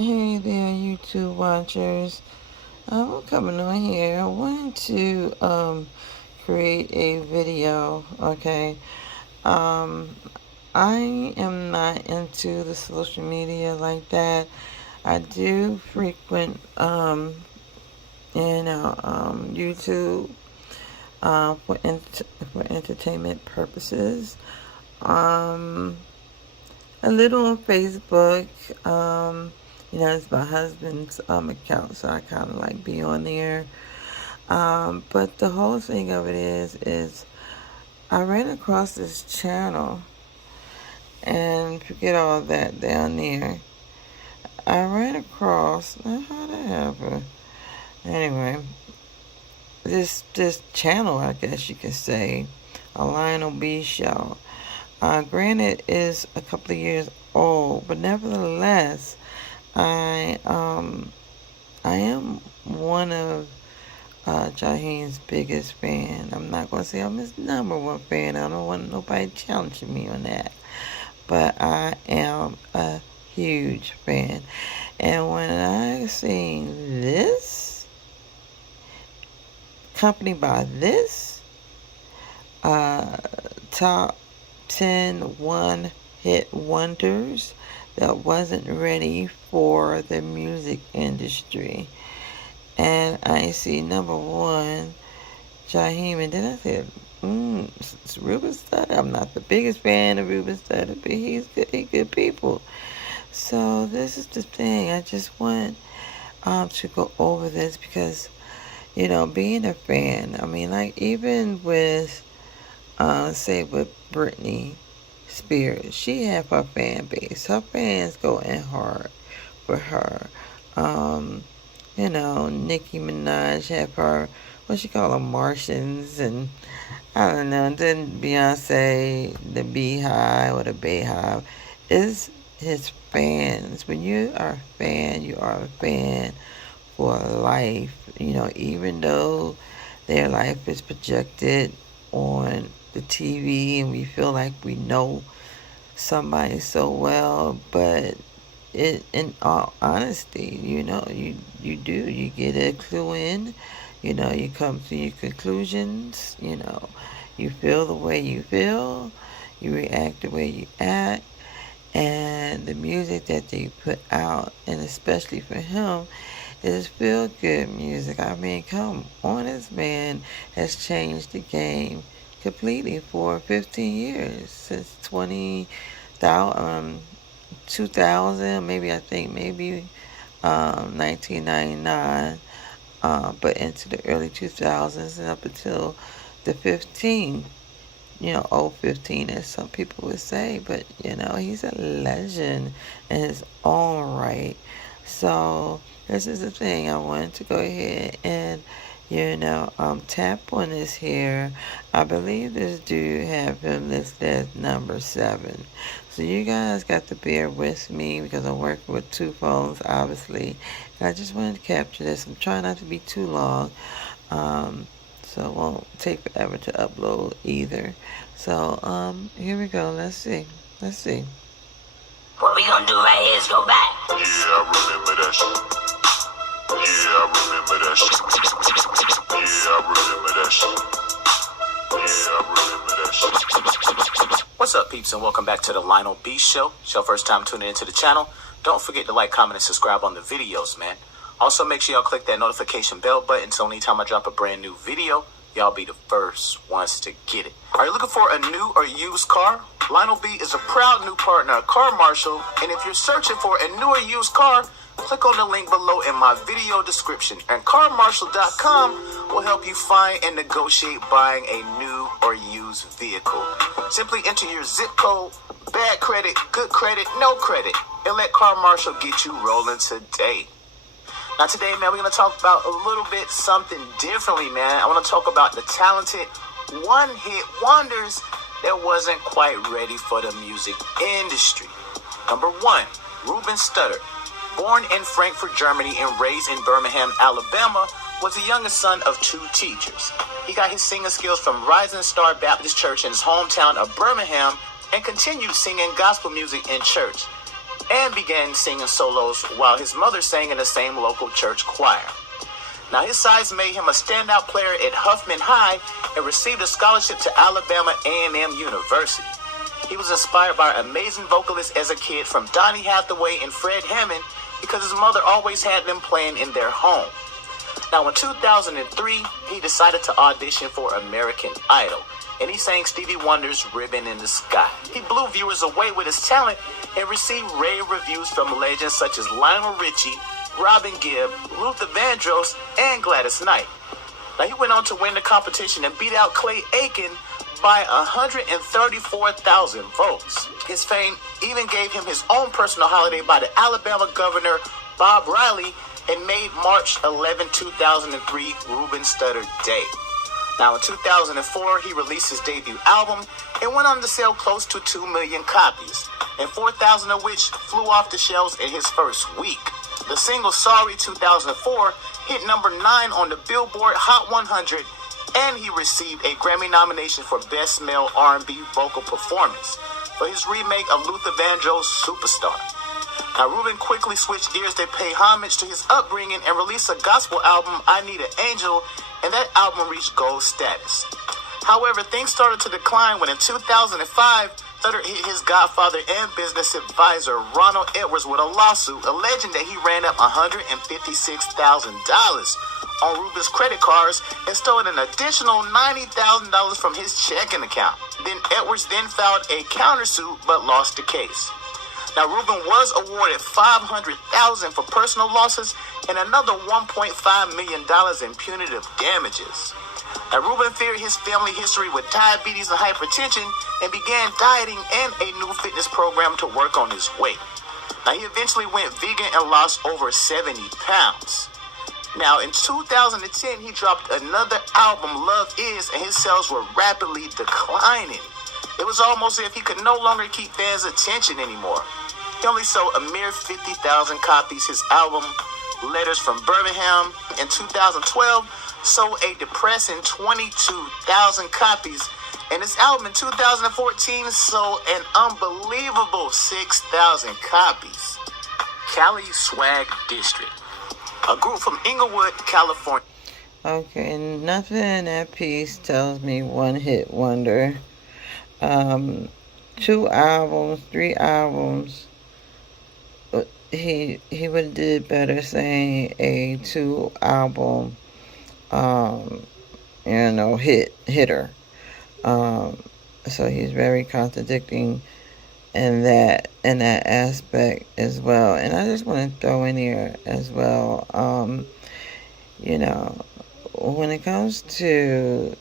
Hey there, YouTube watchers. I'm coming on here. I wanted to create a video. Okay. Um, I am not into the social media like that. I do frequent YouTube for entertainment purposes. Um, a little on Facebook. It's my husband's account, so I kind of like be on there. But the whole thing of it is I ran across this channel, and forget all that down there. I ran across, how that happen? Anyway, this channel, I guess you could say, a Lionel B show. Granted, is a couple of years old, but nevertheless, I am one of Jaheim's biggest fan. I'm not going to say I'm his number one fan. I don't want nobody challenging me on that. But I am a huge fan. And when I seen this, accompanied by this, top 10 one-hit wonders that wasn't ready for the music industry. And I see number one, Jaheim, and then I said, it's Ruben Studdard. I'm not the biggest fan of Ruben Studdard, but he's good people. So this is the thing. I just want to go over this because, being a fan, I mean, like even with, say with Britney Spears, she have her fan base. Her fans go in hard for her. Nicki Minaj have her, what she call them, Martians, and I don't know. And then Beyonce, the Beehive or the Bayhive, is his fans. When you are a fan, you are a fan for life. Even though their life is projected on the TV and we feel like we know somebody so well, but in all honesty, you do. You get a clue in, you come to your conclusions, you feel the way you feel, you react the way you act, and the music that they put out, and especially for him, is feel-good music. I mean, come on, this man has changed the game completely for 15 years, since 2000, maybe 1999, but into the early 2000s and up until the 15, 015 as some people would say, but he's a legend in his own right. So this is the thing. I wanted to go ahead and tap on this here. I believe this dude have him listed as number 7. So you guys got to bear with me because I'm working with 2 phones, obviously. And I just wanted to capture this. I'm trying not to be too long. So it won't take forever to upload either. So, here we go. Let's see. What we gonna do right here is go back. Yeah, I remember that shit. Yeah, I remember that shit. Yeah, I remember that shit. Yeah, I remember that shit. What's up, peeps, and welcome back to the Lionel B Show. It's your first time tuning into the channel. Don't forget to like, comment, and subscribe on the videos, man. Also, make sure y'all click that notification bell button so anytime I drop a brand new video, y'all be the first ones to get it. Are you looking for a new or used car? Lionel B is a proud new partner of Car Marshal, and if you're searching for a new or used car, click on the link below in my video description, and carmarshal.com will help you find and negotiate buying a new or used vehicle. Simply enter your zip code, bad credit, good credit, no credit, and let Car Marshal get you rolling today. Now today, man, we're going to talk about a little bit something differently, man. I want to talk about the talented one-hit wonders that wasn't quite ready for the music industry. Number 1, Ruben Studdard. Born in Frankfurt, Germany, and raised in Birmingham, Alabama, was the youngest son of 2 teachers. He got his singing skills from Rising Star Baptist Church in his hometown of Birmingham and continued singing gospel music in church. and began singing solos while his mother sang in the same local church choir. Now, his size made him a standout player at Huffman High and received a scholarship to Alabama A&M University. He was inspired by amazing vocalists as a kid from Donny Hathaway and Fred Hammond because his mother always had them playing in their home. Now, in 2003, he decided to audition for American Idol, and he sang Stevie Wonder's Ribbon in the Sky. He blew viewers away with his talent and received rave reviews from legends such as Lionel Richie, Robin Gibb, Luther Vandross, and Gladys Knight. Now, he went on to win the competition and beat out Clay Aiken by 134,000 votes. His fame even gave him his own personal holiday by the Alabama governor, Bob Riley, and made March 11, 2003 Ruben Studdard Day. Now, in 2004, he released his debut album and went on to sell close to 2 million copies, and 4,000 of which flew off the shelves in his first week. The single Sorry 2004 hit number 9 on the Billboard Hot 100, and he received a Grammy nomination for Best Male R&B Vocal Performance for his remake of Luther Vandross' Superstar. Now, Ruben quickly switched gears to pay homage to his upbringing and released a gospel album, I Need an Angel, and that album reached gold status. However, things started to decline when in 2005, Studdard hit his godfather and business advisor, Ronald Edwards, with a lawsuit alleging that he ran up $156,000 on Ruben's credit cards and stole an additional $90,000 from his checking account. Then Edwards filed a countersuit but lost the case. Now, Ruben was awarded $500,000 for personal losses and another $1.5 million in punitive damages. Now, Ruben feared his family history with diabetes and hypertension and began dieting and a new fitness program to work on his weight. Now, he eventually went vegan and lost over 70 pounds. Now, in 2010, he dropped another album, Love Is, and his sales were rapidly declining. It was almost as if he could no longer keep fans' attention anymore. He only sold a mere 50,000 copies. His album, Letters from Birmingham, in 2012, sold a depressing 22,000 copies. And his album in 2014 sold an unbelievable 6,000 copies. Cali Swag District, a group from Inglewood, California. Okay, nothing in that piece tells me one hit wonder. 2 albums, 3 albums. He would have did better saying a 2 album, hitter. So he's very contradicting in that aspect as well. And I just want to throw in here as well, when it comes to,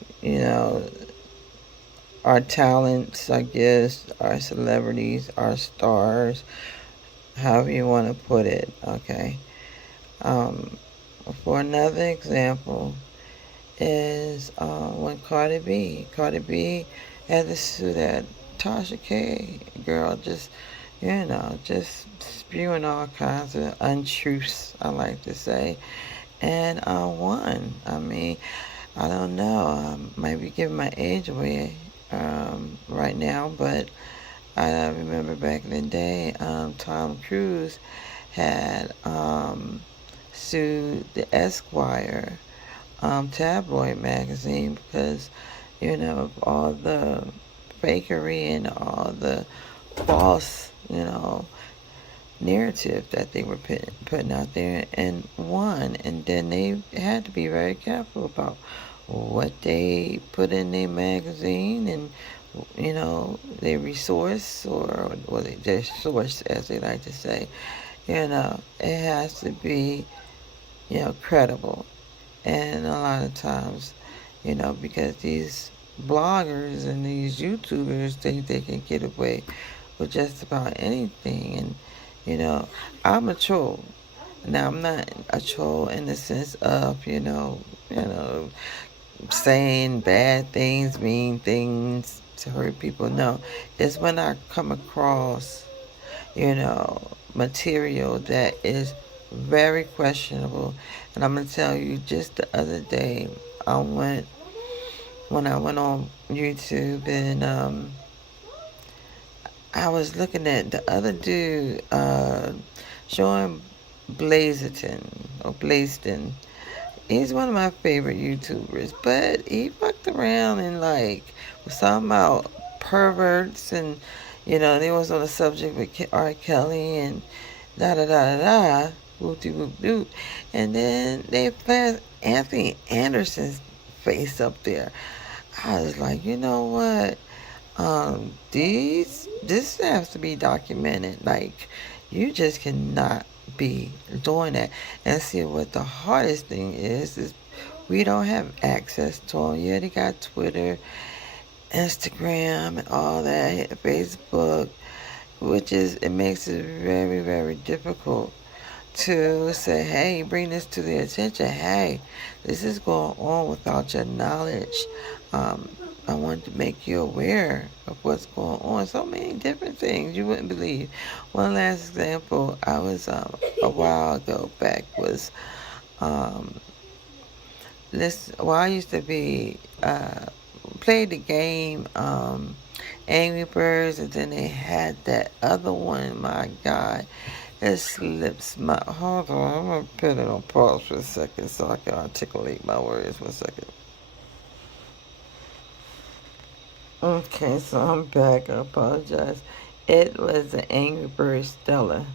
our talents, I guess, our celebrities, our stars, however you want to put it, okay? For another example is when Cardi B had to sue that Tasha K girl, just spewing all kinds of untruths, I like to say, and won. I mean, I don't know, I might be giving my age away right now, but I remember back in the day, Tom Cruise had sued the Esquire tabloid magazine because, of all the fakery and all the false, narrative that they were putting out there, and won. And then they had to be very careful about what they put in their magazine and, their resource, or their source, as they like to say. It has to be, credible. And a lot of times, because these bloggers and these YouTubers think they can get away with just about anything. And, I'm a troll. Now, I'm not a troll in the sense of, saying bad things, mean things to hurt people. No, it's when I come across, material that is very questionable. And I'm going to tell you, just the other day, when I went on YouTube and I was looking at the other dude, showing Blazton. He's one of my favorite YouTubers, but he fucked around and like was talking about perverts, and they was on the subject with R. Kelly and da da da da da, whoop de whoop doop, and then they flashed Anthony Anderson's face up there. I was like, you know what? This has to be documented. Like, you just cannot be doing that. And see, what the hardest thing is we don't have access to them. Yeah, they got Twitter, Instagram, and all that, Facebook, it makes it very, very difficult to say, hey, bring this to the attention. Hey, this is going on without your knowledge. I wanted to make you aware of what's going on. So many different things you wouldn't believe. One last example, I was a while ago back was I used to be played the game Angry Birds, and then they had that other one. My God, it slips my. Hold on, I'm gonna put it on pause for a second so I can articulate my words for a second. Okay, so I'm back. I apologize. It was the Angry Bird Stella.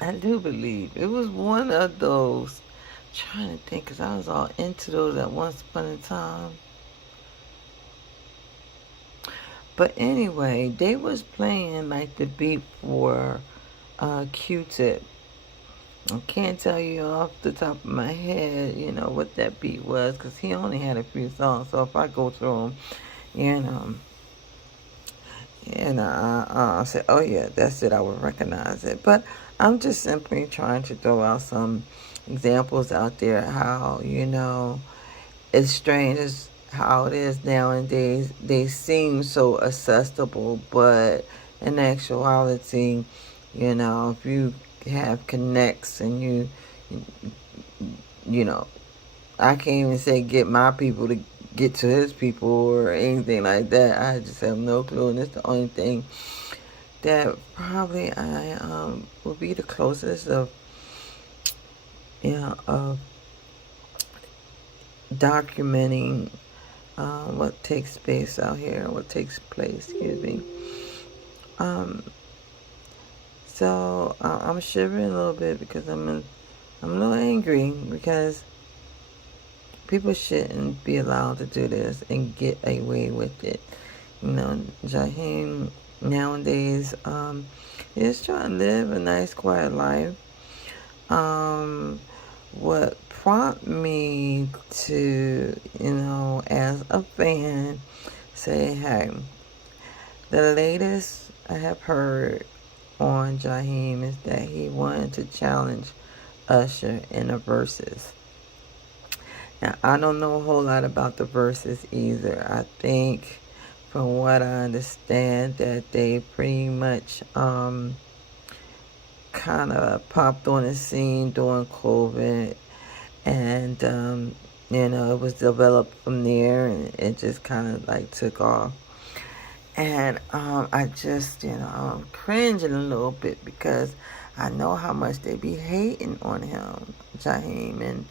I do believe it was one of those. I'm trying to think, because I was all into those at once upon a time. But anyway, they was playing like the beat for Q-Tip. I can't tell you off the top of my head, what that beat was, because he only had a few songs. So if I go through them, I say, oh yeah, that's it, I would recognize it. But I'm just simply trying to throw out some examples out there how, it's strange as how it is nowadays. They seem so accessible, but in actuality, if you have connects and I can't even say get my people to get to his people or anything like that. I just have no clue, and it's the only thing that probably I will be the closest of documenting what takes place out here, excuse me. So I'm shivering a little bit because I'm a little angry because people shouldn't be allowed to do this and get away with it. Jaheim nowadays is trying to live a nice, quiet life. What prompted me to, as a fan, say, hey, the latest I have heard on Jaheim is that he wanted to challenge Usher in the verses. Now, I don't know a whole lot about the verses either. I think, from what I understand, that they pretty much kind of popped on the scene during COVID, and it was developed from there, and it just kind of like took off. And I just, I'm cringing a little bit because I know how much they be hating on him, Jaheim, and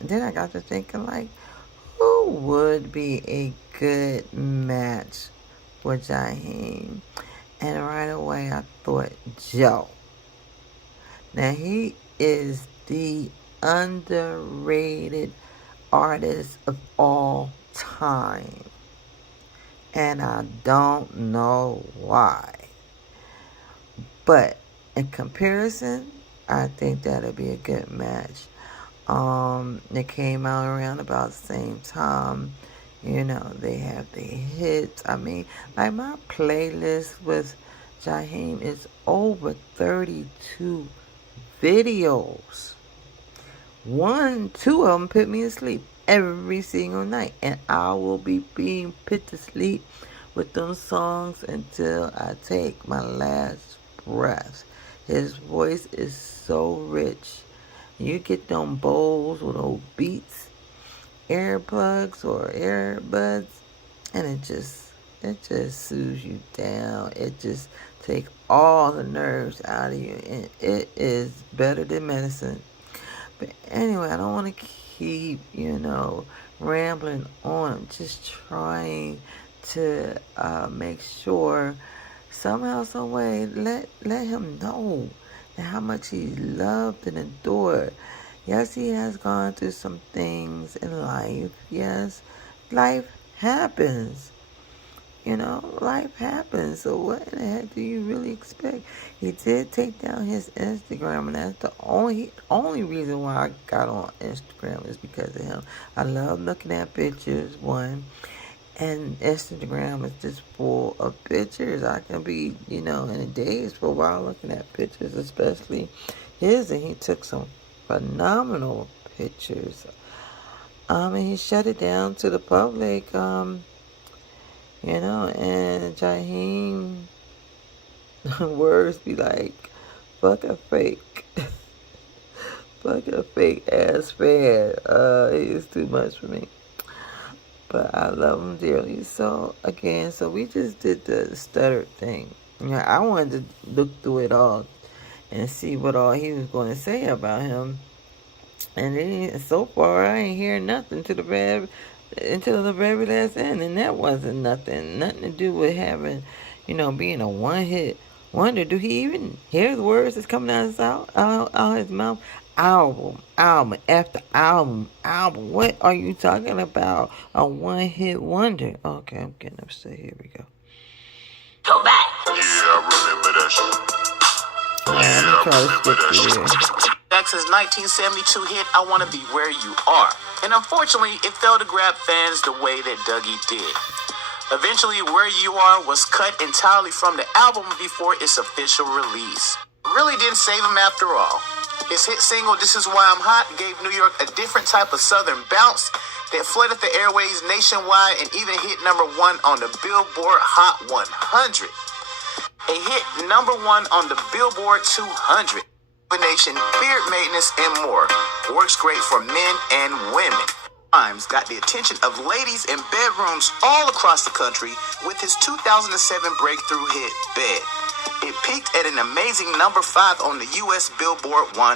then I got to thinking, like, who would be a good match for Jaheim? And right away I thought Joe. Now, he is the underrated artist of all time. And I don't know why. But in comparison, I think that'll be a good match. They came out around about the same time. They have the hits. I mean, like, my playlist with Jaheim is over 32 videos. 2 of them put me to sleep every single night, and I will be being put to sleep with them songs until I take my last breath. His voice is so rich. You get them bowls with those Beats earplugs or earbuds, and it just it just soothes you down. It just takes all the nerves out of you, and it is better than medicine. But anyway, I don't want to keep, rambling on. I'm just trying to make sure somehow, some way, let him know how much he loved and adored. Yes, he has gone through some things in life. Yes, life happens. Life happens. So what in the heck do you really expect? He did take down his Instagram, and that's the only reason why I got on Instagram is because of him. I love looking at pictures, one, and Instagram is just full of pictures. I can be, in a daze for a while looking at pictures, especially his, and he took some phenomenal pictures. And he shut it down to the public. And Jaheim words be like, fuck a fake. Fuck a fake ass fan. He is too much for me. But I love him dearly. So we just did the Studdard thing. I wanted to look through it all and see what all he was going to say about him. And then, so far, I ain't hear nothing until the very last end, and that wasn't nothing to do with having, being a one-hit wonder. Do he even hear the words that's coming out his mouth? Album, after album. What are you talking about? A one-hit wonder? Okay, I'm getting upset. Here we go. Go back. Yeah, I remember that shit. Let me try to skip through here. Jackson's 1972 hit, I Wanna Be Where You Are. And unfortunately, it failed to grab fans the way that Dougie did. Eventually, Where You Are was cut entirely from the album before its official release. Really didn't save him after all. His hit single, This Is Why I'm Hot, gave New York a different type of southern bounce that flooded the airways nationwide and even hit number 1 on the Billboard Hot 100. A hit number 1 on the Billboard 200. Combination, beard maintenance, and more. Works great for men and women. Jaheim got the attention of ladies in bedrooms all across the country with his 2007 breakthrough hit, Bed. It peaked at an amazing number 5 on the U.S. Billboard 100.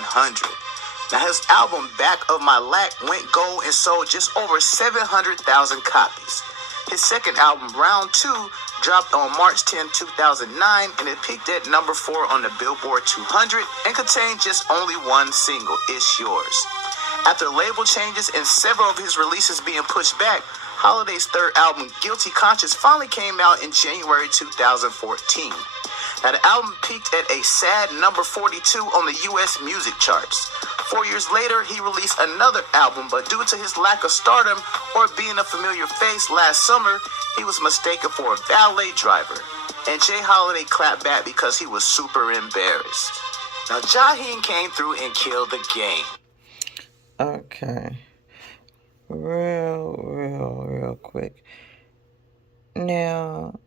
Now, his album, Back of My Lack, went gold and sold just over 700,000 copies. His second album, Round 2, dropped on March 10, 2009, and it peaked at number 4 on the Billboard 200 and contained just only one single, It's Yours. After label changes and several of his releases being pushed back, Holiday's third album, Guilty Conscience, finally came out in January 2014. Now, the album peaked at a sad number 42 on the U.S. music charts. 4 years later, he released another album, but due to his lack of stardom or being a familiar face last summer, he was mistaken for a valet driver. And Jay Holiday clapped back because he was super embarrassed. Now, Jaheim came through and killed the game. Okay. Real quick. Now,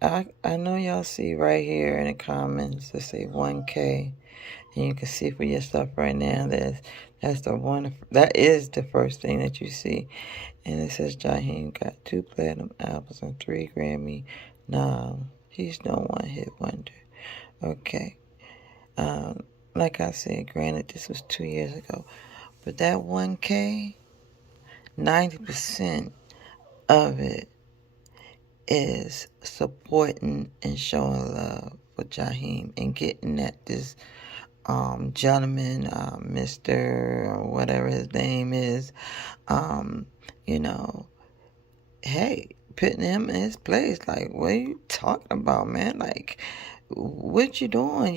I know y'all see right here in the comments to say 1K, and you can see for yourself right now that is the first thing that you see, and it says Jaheim got 2 platinum albums and 3 Grammy. No, he's no one-hit wonder. Okay, like I said, granted this was 2 years ago, but that 1K, 90% of it is supporting and showing love for Jaheim and getting at this gentleman, Mr. or whatever his name is, hey, putting him in his place. Like, what are you talking about, man? Like, what you doing?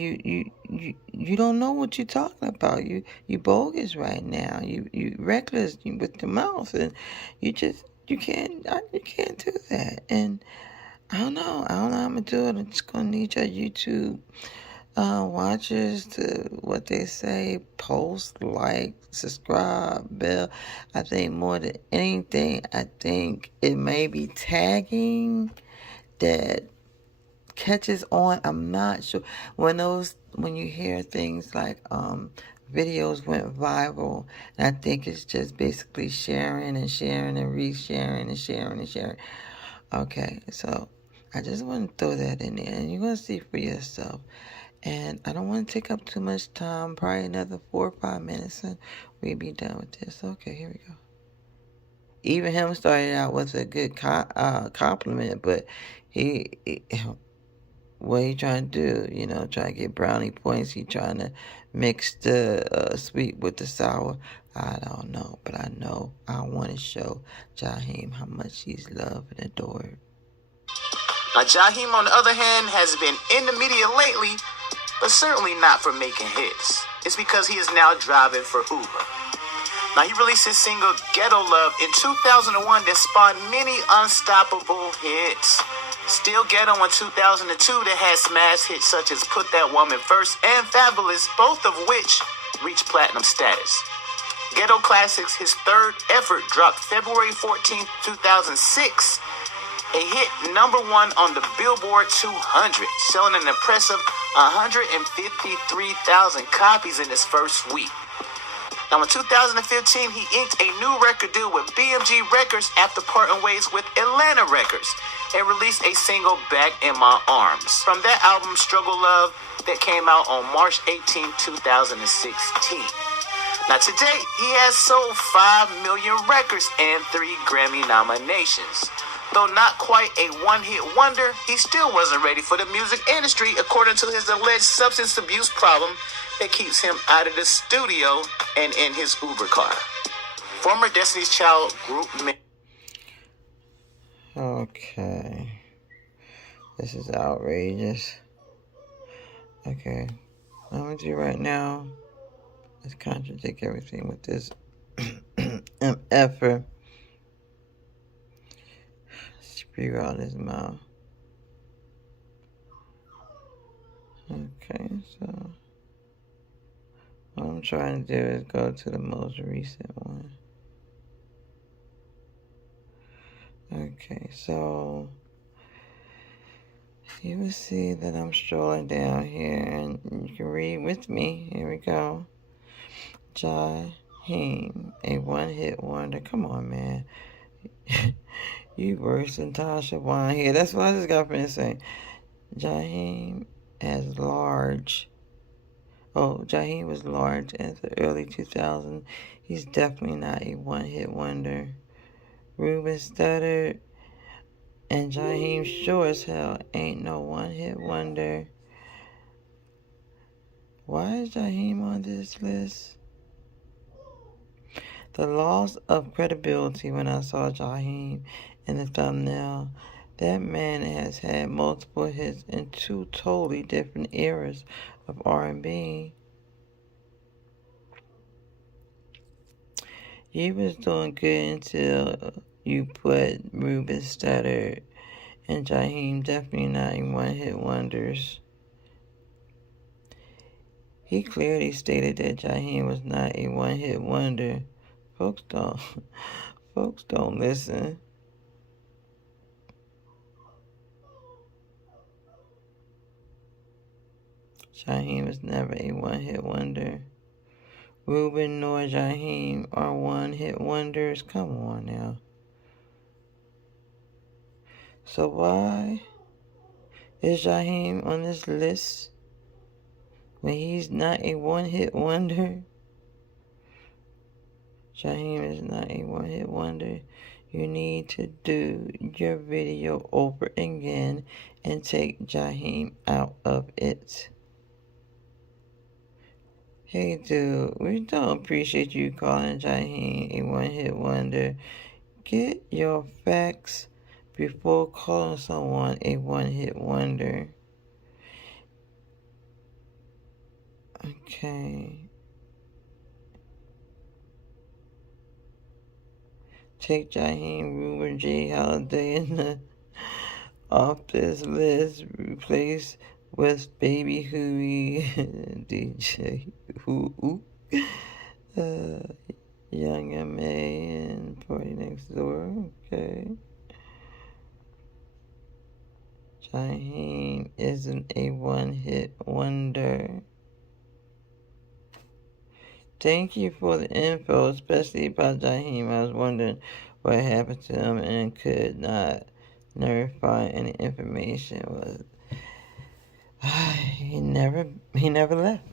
You don't know what you're talking about. You bogus right now. You reckless with the mouth, and you can't do that. And I don't know how I'm gonna do it. I'm just gonna need your YouTube watchers to, what they say, post, like, subscribe, bell. I think more than anything, I think it may be tagging that catches on. I'm not sure when you hear things like videos went viral, and I think it's just basically sharing and resharing and sharing. Okay, so I just want to throw that in there, and you're going to see for yourself. And I don't want to take up too much time, probably another 4 or 5 minutes, and we'll be done with this. Okay, here we go. Even him started out with a good compliment, but he what he trying to do, trying to get brownie points. He trying to mix the sweet with the sour. I don't know, but I know I want to show Jaheim how much he's loved and adored. Now, Jaheim, on the other hand, has been in the media lately, but certainly not for making hits. It's because he is now driving for Uber. Now, he released his single Ghetto Love in 2001 that spawned many unstoppable hits. Still Ghetto in 2002 that had smash hits such as Put That Woman First and Fabulous, both of which reached platinum status. Ghetto Classics, his third effort, dropped February 14, 2006, a hit #1 on the Billboard 200, selling an impressive 153,000 copies in its first week. Now, in 2015, he inked a new record deal with BMG Records after parting ways with Atlanta Records and released a single, Back in My Arms, from that album, Struggle Love, that came out on March 18, 2016. Now, to date, he has sold 5 million records and 3 Grammy nominations. Though not quite a one-hit wonder, he still wasn't ready for the music industry, according to his alleged substance abuse problem that keeps him out of the studio and in his Uber car. Former Destiny's Child group Okay. This is outrageous. Okay. What I'm going to do right now is contradict everything with this effort. Spew out his mouth. Okay, so what I'm trying to do is go to the most recent one. Okay, so you will see that I'm strolling down here, and you can read with me. Here we go. Jaheim, a one-hit wonder. Come on, man. You worse than Tasha Wine here. That's what I just got finished saying. Jaheim was large in the early 2000s. He's definitely not a one-hit wonder. Ruben Studdard and Jaheim sure as hell ain't no one-hit wonder. Why is Jaheim on this list? The loss of credibility when I saw Jaheim in the thumbnail. That man has had multiple hits in 2 totally different eras of R&B. You was doing good until you put Ruben Studdard and Jaheim definitely not in one-hit wonders. He clearly stated that Jaheim was not a one-hit wonder. Folks don't listen. Jaheim was never a one-hit wonder. Ruben nor Jaheim are one-hit wonders. Come on now. So why is Jaheim on this list when he's not a one-hit wonder? Jaheim is not a one-hit wonder. You need to do your video over again and take Jaheim out of it. Hey dude, we don't appreciate you calling Jaheim a one-hit wonder. Get your facts before calling someone a one-hit wonder. Okay. Take Jaheim, Ruben, J. Holiday off this list. Replace with Baby Huey, DJ Who, Young M.A. and Party Next Door. Okay. Jaheim isn't a one-hit wonder. Thank you for the info, especially about Jaheim. I was wondering what happened to him and could not never find any information. Was he never left.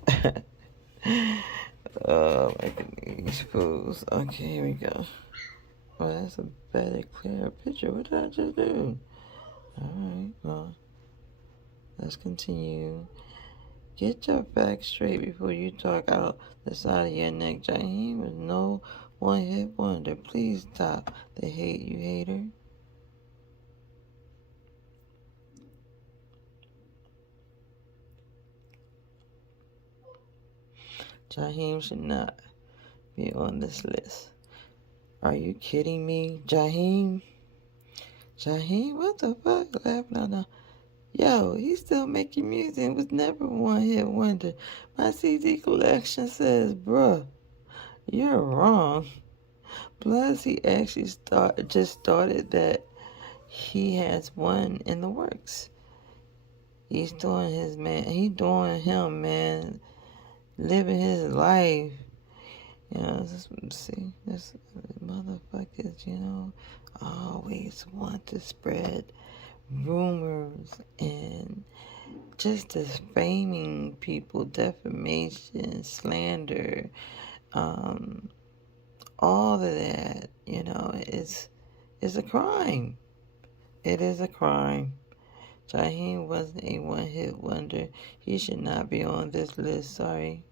Oh my goodness, these fools. Okay, here we go. Well, that's a better, clearer picture. What did I just do? Alright, well, let's continue. Get your facts straight before you talk out the side of your neck. Jaheim was no one-hit wonder. Please stop the hate, you hater. Jaheim should not be on this list. Are you kidding me? Jaheim? Jaheim? What the fuck? Laughing out now. Yo, he's still making music. Was never one-hit wonder. My CD collection says, bruh, you're wrong. Plus, he actually just started that he has one in the works. He's doing his man. He doing him, man. Living his life. You know, see, this motherfuckers, you know, always want to spread rumors and just defaming people, defamation, slander, all of that, you know, it's a crime. It is a crime. Jaheim wasn't a one-hit wonder. He should not be on this list. Sorry.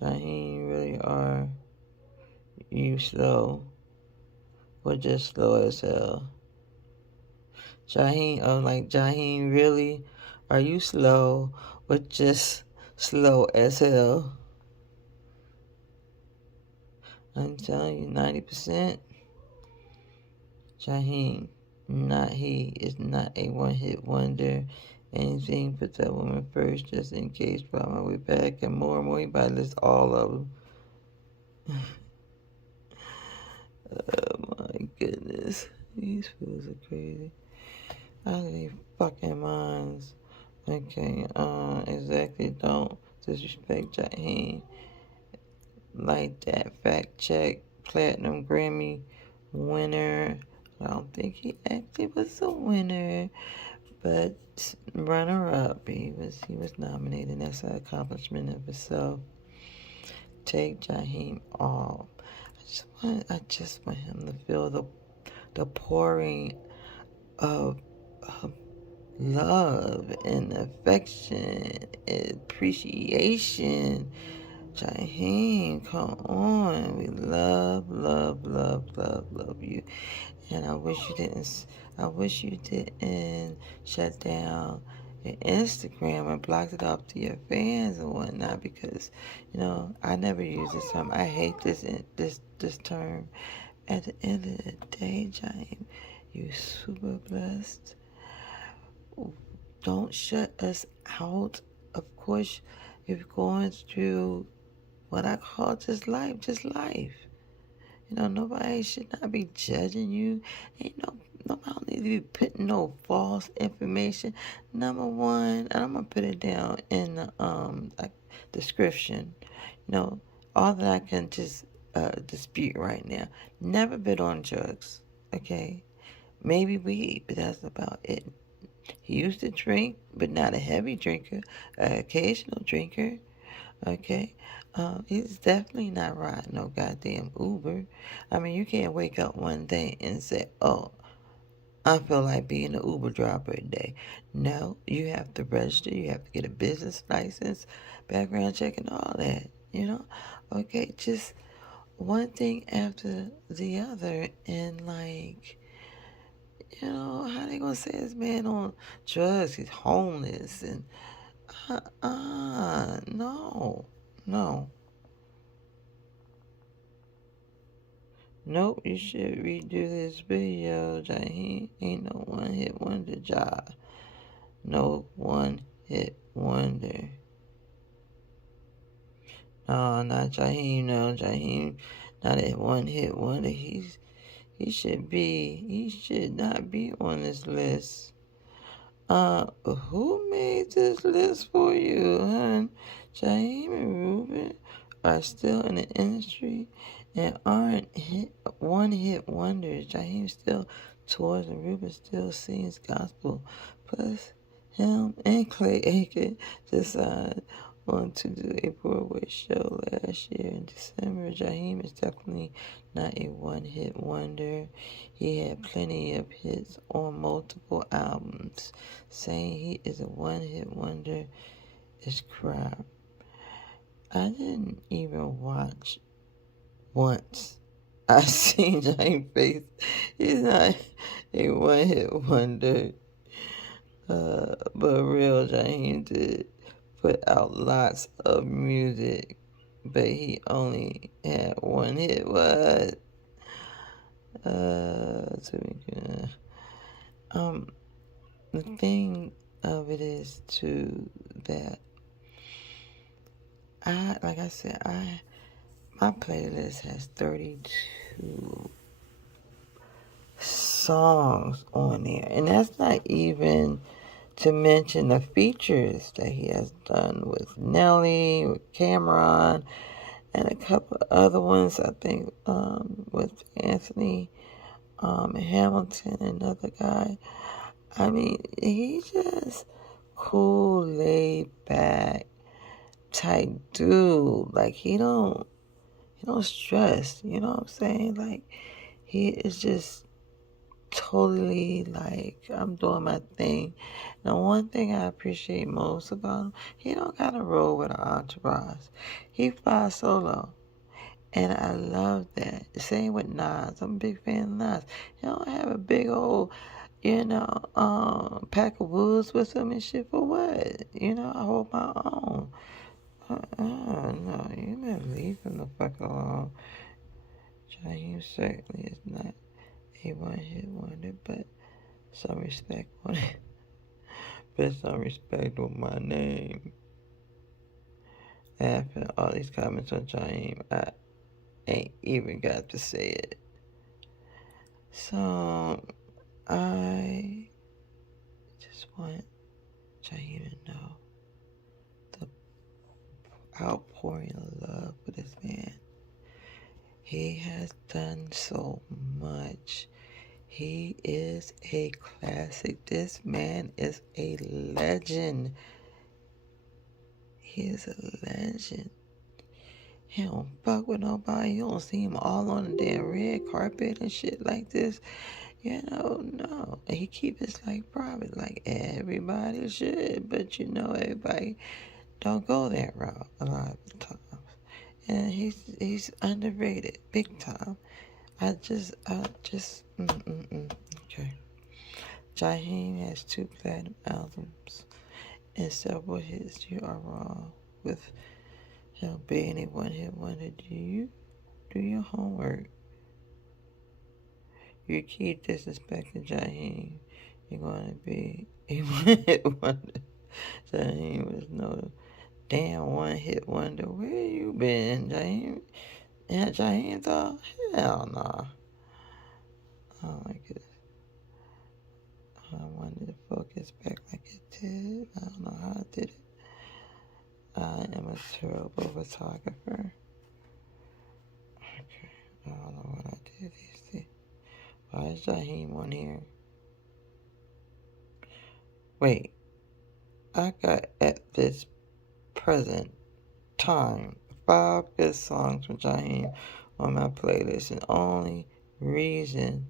Jaheim, really are you slow or just slow as hell? Jaheim, Jaheim, really are you slow or just slow as hell? I'm telling you, 90%. Jaheim, not he, is not a one-hit wonder. Anything put that woman first, just in case. Brought my way back, and more. You better list all of them. Oh my goodness, these fools are crazy. Out of their fucking minds. Okay, exactly. Don't disrespect Jaheim like that. Fact check. Platinum Grammy winner. I don't think he actually was a winner, but runner up. He was nominated. That's an accomplishment of itself. Take Jaheim off. I just want him to feel the pouring of love and affection and appreciation. Jaheim, come on. We love you. And I wish you didn't shut down your Instagram and blocked it off to your fans and whatnot, because, you know, I never use this term. I hate this term. At the end of the day, Jaheim, you super blessed. Don't shut us out. Of course, if you're going through what I call just life. You know, nobody should not be judging you. Ain't nobody don't need to be putting no false information. Number one, and I'm gonna put it down in the description. You know, all that I can just dispute right now. Never been on drugs. Okay, maybe weed, but that's about it. He used to drink, but not a heavy drinker, an occasional drinker. Okay, he's definitely not riding no goddamn Uber. I mean, you can't wake up one day and say, "Oh, I feel like being an Uber driver today." No, you have to register. You have to get a business license, background check, and all that. You know, okay, just one thing after the other, and like, you know, how they gonna say this man on drugs? He's homeless and no. Nope, you should redo this video. Jaheim ain't no one-hit wonder job. No one-hit wonder. No, not Jaheim. No, Jaheim, not a one-hit wonder. He should not be on this list. Who made this list for you, hun? Jaheim and Ruben are still in the industry and aren't one-hit wonders. Jaheim still tours and Ruben still sings gospel. Plus, him and Clay Aiken decided on to do a Broadway show last year in December. Jaheim is definitely not a one-hit wonder. He had plenty of hits on multiple albums. Saying he is a one-hit wonder is crap. I didn't even watch once. I seen Jaheim face. He's not a one-hit wonder. But real Jaheim did put out lots of music, but he only had one hit. What? The thing of it is too that like I said, my playlist has 32 songs on there, and that's not even to mention the features that he has done with Nelly, with Cameron, and a couple of other ones, I think, with Anthony Hamilton, another guy. I mean, he's just cool, laid back type dude. Like, he don't stress, you know what I'm saying? Like, he is just totally like, I'm doing my thing. Now, one thing I appreciate most about him, he don't gotta roll with an entourage. He flies solo. And I love that. Same with Nas. I'm a big fan of Nas. He don't have a big old, pack of wolves with him and shit for what? I hold my own. No, you better leave him the fuck alone. Jaheim certainly is not a one-hit wonder, but some respect on it. Put some respect on my name. After all these comments on Jaheim, I ain't even got to say it. So, I just want Jaheim to know the outpouring of love for this man. He has done so much. He is a classic. This man is a legend. He is a legend. He don't fuck with nobody. You don't see him all on the damn red carpet and shit like this. No. And he keep his life private like everybody should. But everybody don't go that route a lot of the times. And he's underrated big time. Okay. Jaheim has 2 platinum albums and several hits. You are wrong with him being a one-hit wonder. Do you do your homework? You keep disrespecting Jaheim, you're going to be a one-hit wonder. Jaheim was no damn one-hit wonder. Where you been, Jaheim? Yeah, Jaheim though? Hell no. Oh my goodness. I wanted to focus back like it did. I don't know how I did it. I am a terrible photographer. Okay. I don't know what I did. Why is Jaheim on here? Wait. I got at this present time 5 good songs from Jaheim on my playlist, and only reason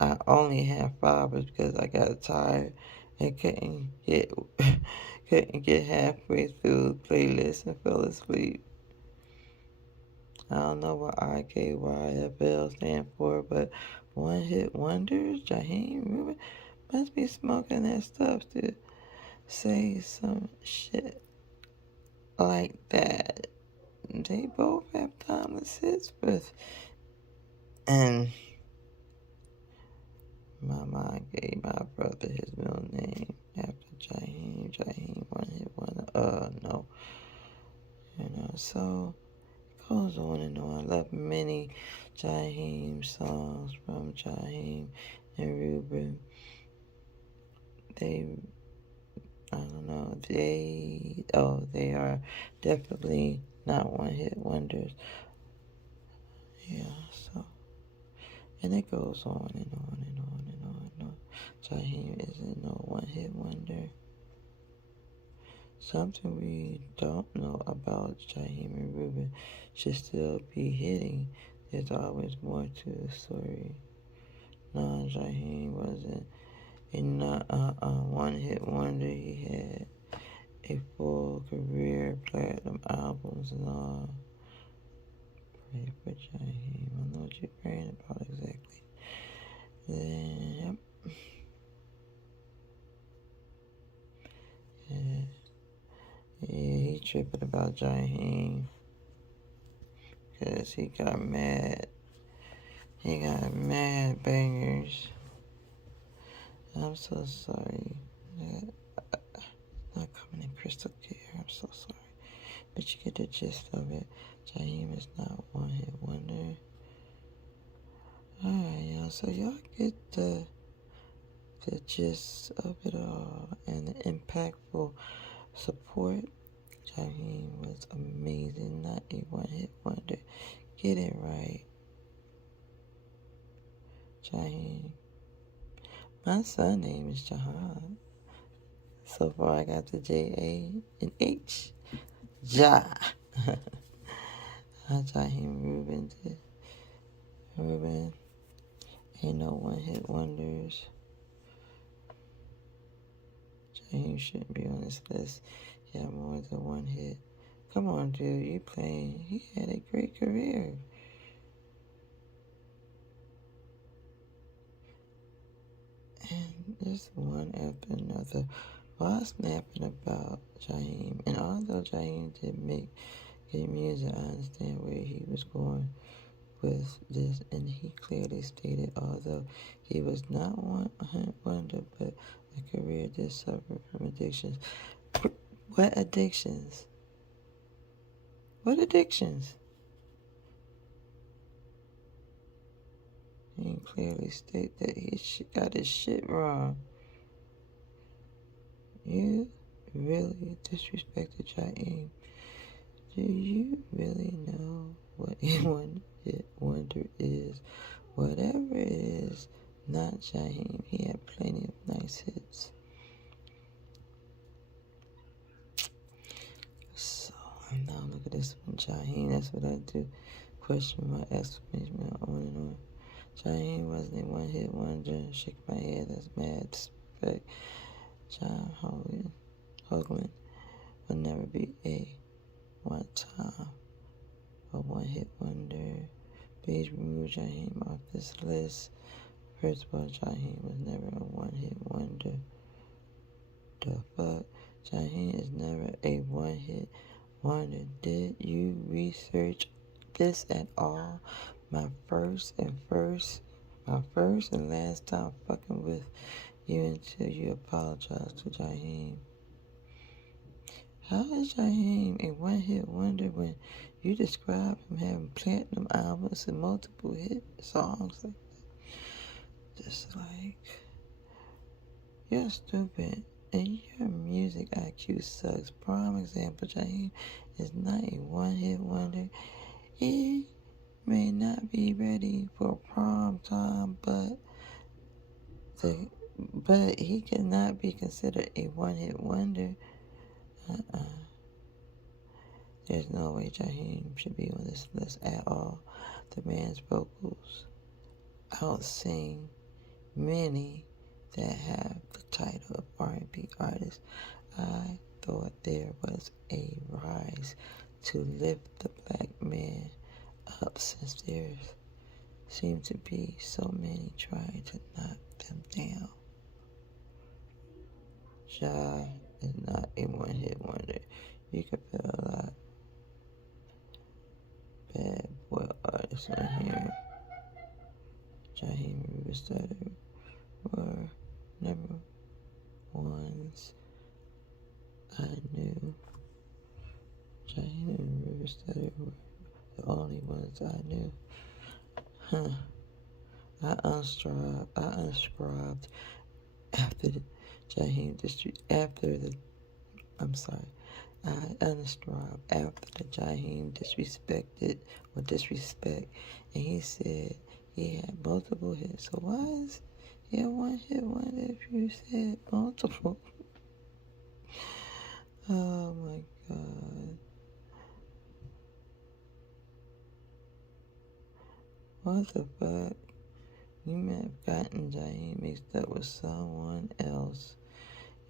I only have 5 is because I got tired and couldn't get halfway through the playlist and fell asleep. I don't know what IKYFL stand for, but one hit wonders, Jaheim Ruben must be smoking that stuff to say some shit like that. They both have timeless hits with, and my mom gave my brother his middle name after Jaheim. Jaheim one hit wonder. No. So it goes on and on. I love many Jaheim songs from Jaheim and Ruben. They are definitely not one hit wonders. Yeah, so, and it goes on and on and on and on and on. Jaheim isn't no one-hit wonder. Something we don't know about Jaheim and Ruben should still be hitting. There's always more to the story. No, Jaheim wasn't a one-hit wonder. He had a full career, platinum albums and all. Pray for Jaheim. I know what you're praying about exactly. Then, yep. Yeah, he tripping about Jaheim. Because he got mad. He got mad bangers. I'm so sorry. Not coming in crystal clear. I'm so sorry. But you get the gist of it. Jaheim is not one hit wonder. Alright, y'all. So y'all get the gist of it all and the impactful support. Jaheim was amazing, not a one hit wonder. Get it right. Jaheim. My son's name is Jaheim. So far I got the J-A and H. Jaheim Ruben ain't no one hit wonders. Jaheim shouldn't be on this list. He had more than one hit. Come on, dude, you playing. He had a great career. And just one after another. While snapping about Jaheim, and although Jaheim did make good music, I understand where he was going with this, and he clearly stated, although he was not one wonder, but a career did suffer from addictions. What addictions? What addictions? He clearly stated that he got his shit wrong. You really disrespected Jaheim. Do you really know what a one-hit wonder is? Whatever it is, not Jaheim. He had plenty of nice hits. So, now look at this one, Jaheim. That's what I do. Question mark, exclamation mark, on and on. Jaheim wasn't a one-hit wonder. Shake my head, that's mad respect. John Hoagland will never be a one-time or one-hit wonder. Please remove Jaheim off this list. First of all, Jaheim was never a one-hit wonder. The fuck? Jaheim is never a one-hit wonder. Did you research this at all? My first and last time fucking with you until you apologize to Jaheim. How is Jaheim a one-hit wonder when you describe him having platinum albums and multiple hit songs like that? Just like, you're stupid and your music IQ sucks. Prime example, Jaheim is not a one-hit wonder. He may not be ready for prime time, but he cannot be considered a one-hit wonder. There's no way Jaheim should be on this list at all. The man's vocals out-sing many that have the title of R&B artist. I thought there was a rise to lift the black man up since there seem to be so many trying to knock them down. Ja is not a one-hit wonder. You can put a lot bad boy artists on here. Jaheim and Ruben Studdard were number ones I knew. Jaheim and Ruben Studdard were the only ones I knew. I unscribed after the Jaheim I unscribed after the Jaheim disrespect, and he said he had multiple hits. So why is he a one-hit wonder if you said multiple? Oh my God. What the fuck? You may have gotten Jaheim mixed up with someone else.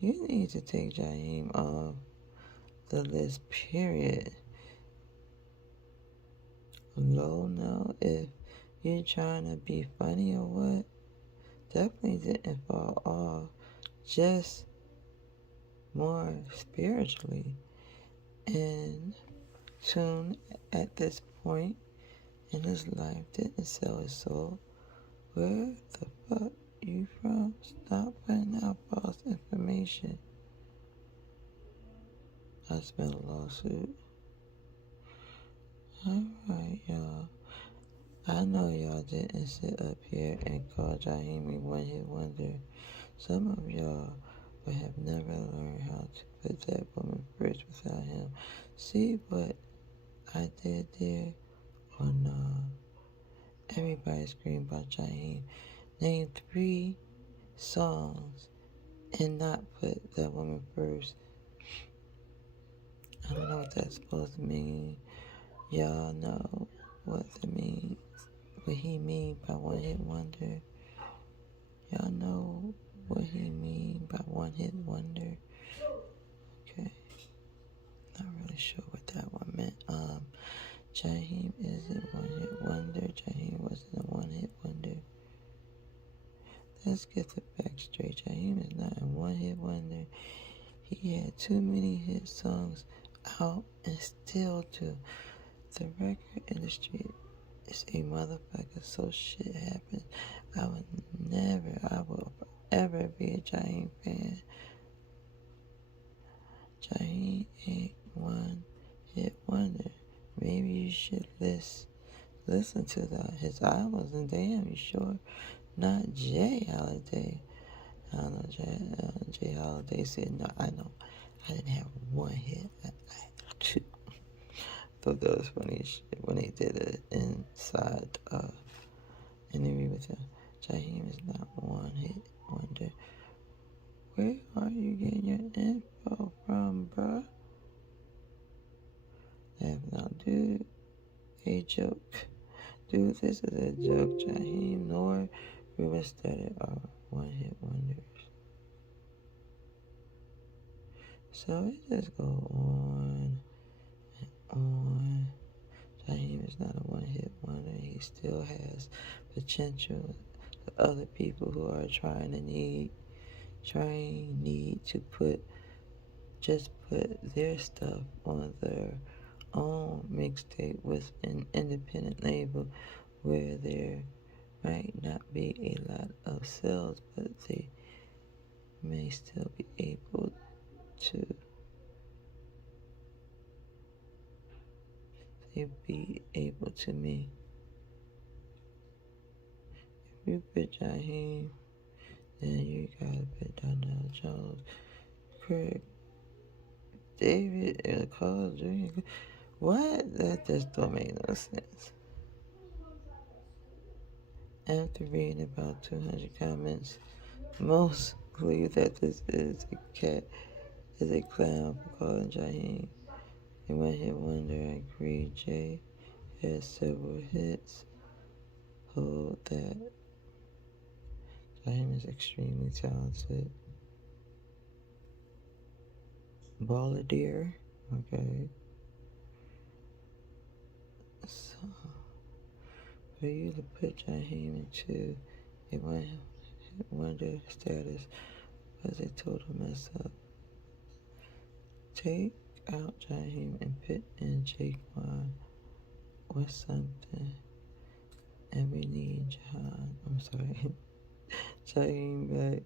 You need to take Jaheim off the list, period. Low now, if you're trying to be funny or what, definitely didn't fall off, just more spiritually in tune at this point in his life. Didn't sell his soul. Where the fuck you from? Stop putting out false information. I smell a lawsuit. Alright, y'all. I know y'all didn't sit up here and call Jaheim a one-hit wonder. Some of y'all would have never learned how to put that woman first without him. See what I did there? Or no? Everybody screamed about Jaheim. Name 3 songs and not put that woman first. I don't know what that's supposed to mean. Y'all know what it means. What he mean by one-hit wonder. Y'all know what he mean by one-hit wonder. Okay. Not really sure what that one meant. Jaheim isn't one-hit wonder. Jaheim wasn't a one-hit wonder. Let's get the facts straight. Jaheim is not a one-hit wonder. He had too many hit songs out and still do. The record industry is a motherfucker, so shit happens. I will ever be a Jaheim fan. Jaheim ain't one hit wonder. Maybe you should listen to his albums and damn, you sure not Jay Holiday. I don't know, Jay Holiday said, no, I know. I didn't have one hit. I had 2. Thought that was funny shit when they did it inside interview with him. Jaheim is not one hit wonder. Where are you getting your info from, bruh? Laugh now, dude. A joke. Dude, this is a joke. Jaheim nor Ruben Studdard are one hit wonders. So it just go on and on. Jaheim is not a one-hit wonder. He still has potential. The other people who are need to put their stuff on their own mixtape with an independent label where there might not be a lot of sales, but they may still be able to me. If you put Jaheim, then you gotta put Donell Jones, Craig, David, Carl Jr. What? That just don't make no sense. After reading about 200 comments, most believe that this is a clown for calling Jaheim a one-hit wonder. I agree. Jay has several hits. Hold that. Jaheim is extremely talented. Balladeer. Okay. So, for you to put Jaheim into a one-hit wonder status was a total mess up. Take out Jaheim and put in Jaquan or something. And we need Jaheim back.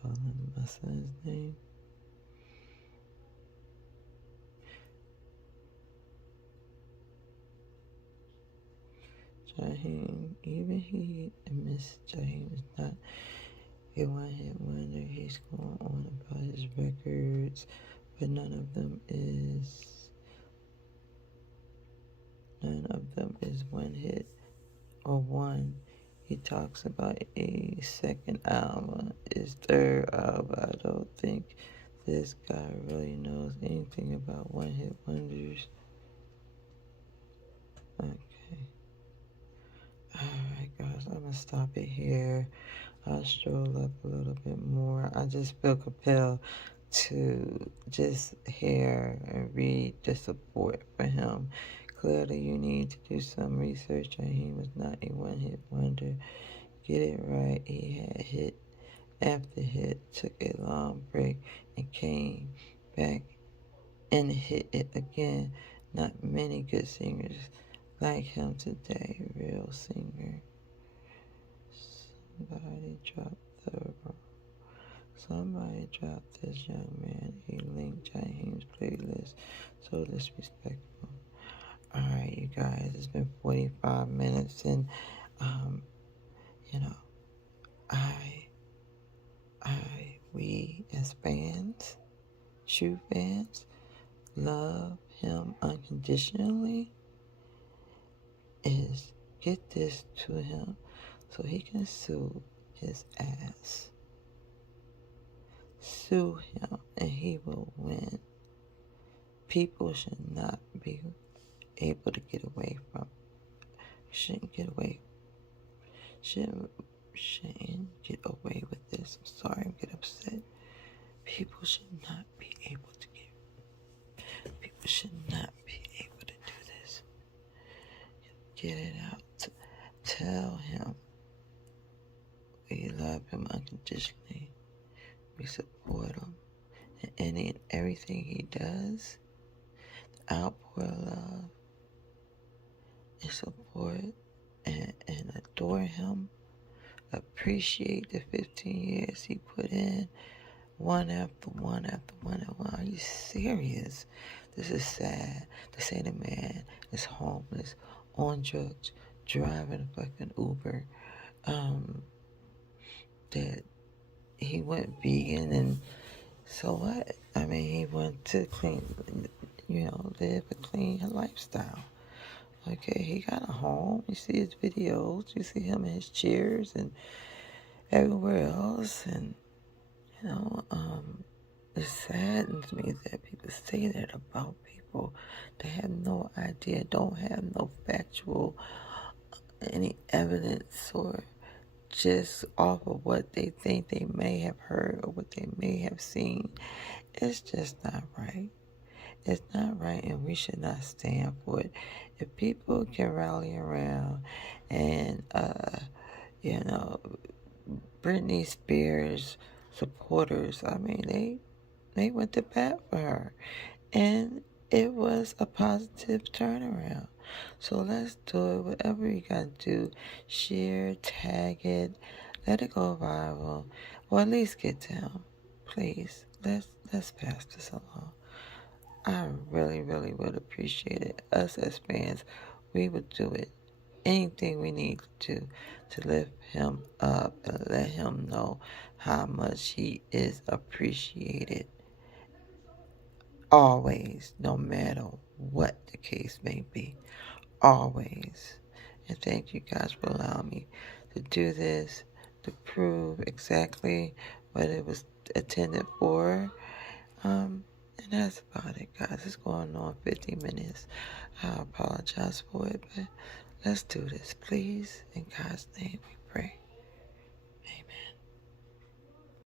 Calling my son's name. Jaheim, even he admits Jaheim is not a one-hit wonder. He's going on about his records, but none of them is one hit or one. He talks about a second album, his third album. I don't think this guy really knows anything about one hit wonders. Okay. Alright, guys, I'm gonna stop it here. I'll stroll up a little bit more. I just feel compelled to just hear and read the support for him. Clearly, you need to do some research. Jaheim was not a one-hit wonder. Get it right. He had hit after hit, took a long break, and came back and hit it again. Not many good singers like him today. Real singer. Somebody dropped this young man a link to Jaheim's playlist. So disrespectful. Alright, you guys, it's been 45 minutes, and we as fans, true fans, love him unconditionally. Is get this to him so he can sue his ass. Sue him and he will win. People should not be able to get away from. Shouldn't get away with this. I'm sorry, I'm getting upset. People should not be able to do this. Get it out. Tell him we love him unconditionally. We support him. And any and everything he does, the outpour of love and support and adore him. Appreciate the 15 years he put in, one after one after one after one. Are you serious? This is sad to say the man is homeless, on drugs, driving a fucking Uber, that he went vegan, and so what? I mean, he went to live a clean lifestyle. Okay, he got a home. You see his videos. You see him in his cheers and everywhere else. And, it saddens me that people say that about people. They have no idea, don't have no factual, any evidence, or just off of what they think they may have heard or what they may have seen. It's just not right. It's not right, and we should not stand for it. If people can rally around and, Britney Spears supporters, I mean, they went to bat for her, and it was a positive turnaround. So let's do it. Whatever you gotta do, share, tag it, let it go viral, or at least get to him. Please, let's pass this along. I really, really would appreciate it. Us as fans, we would do it. Anything we need to do to lift him up and let him know how much he is appreciated. Always, no matter what the case may be. Always. And thank you guys for allowing me to do this, to prove exactly what it was intended for. And that's about it, guys. It's going on 50 minutes. I apologize for it, but let's do this, please. In God's name we pray.